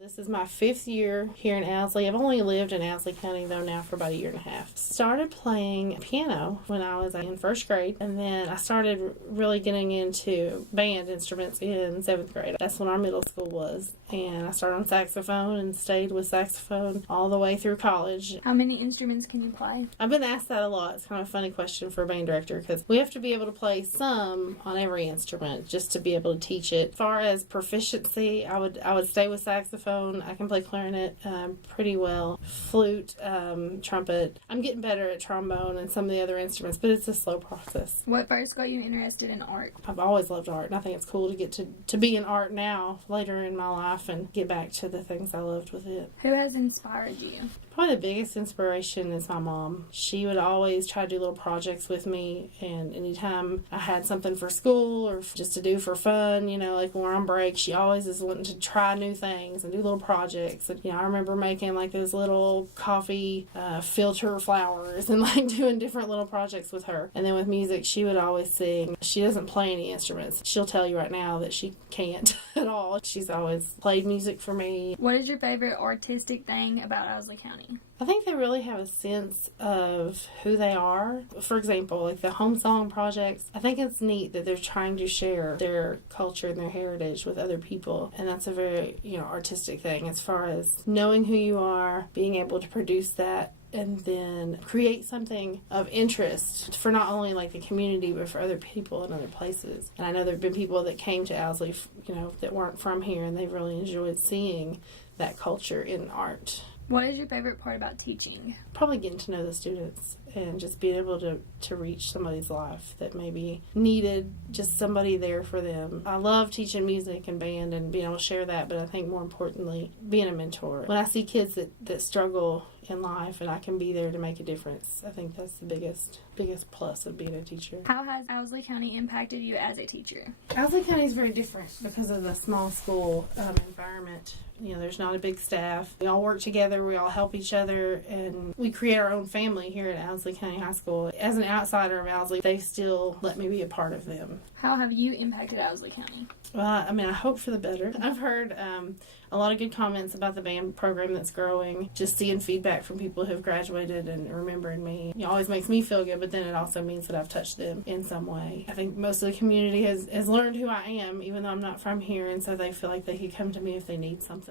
This is my 5th year here in Owsley. I've only lived in Owsley County, though, now for about a year and a half. Started playing piano when I was in 1st grade, and then I started really getting into band instruments in 7th grade. That's when our middle school was. And I started on saxophone and stayed with saxophone all the way through college. How many instruments can you play? I've been asked that a lot. It's kind of a funny question for a band director because we have to be able to play some on every instrument just to be able to teach it. As far as proficiency, I would stay with saxophone. I can play clarinet pretty well, flute, trumpet. I'm getting better at trombone and some of the other instruments, but it's a slow process. What first got you interested in art? I've always loved art, and I think it's cool to get to be in art now, later in my life, and get back to the things I loved with it. Who has inspired you? Probably the biggest inspiration is my mom. She would always try to do little projects with me, and anytime I had something for school or just to do for fun, like when we're on break, she always is wanting to try new things and do little projects. And, I remember making like those little coffee filter flowers and like doing different little projects with her. And then with music, she would always sing. She doesn't play any instruments. She'll tell you right now that she can't at all. She's always played music for me. What is your favorite artistic thing about Owsley County? I think they really have a sense of who they are. For example, like the home song projects, I think it's neat that they're trying to share their culture and their heritage with other people. And that's a very, artistic thing as far as knowing who you are, being able to produce that, and then create something of interest for not only like the community but for other people in other places. And I know there have been people that came to Owsley, that weren't from here, and they've really enjoyed seeing that culture in art. What is your favorite part about teaching? Probably getting to know the students and just being able to reach somebody's life that maybe needed just somebody there for them. I love teaching music and band and being able to share that, but I think more importantly, being a mentor. When I see kids that struggle in life and I can be there to make a difference, I think that's the biggest plus of being a teacher. How has Owsley County impacted you as a teacher? Owsley County is very different because of the small school environment. There's not a big staff. We all work together, we all help each other, and we create our own family here at Owsley County High School. As an outsider of Owsley, they still let me be a part of them. How have you impacted Owsley County? Well, I hope for the better. I've heard a lot of good comments about the band program that's growing. Just seeing feedback from people who have graduated and remembering me, it always makes me feel good, but then it also means that I've touched them in some way. I think most of the community has learned who I am, even though I'm not from here, and so they feel like they could come to me if they need something.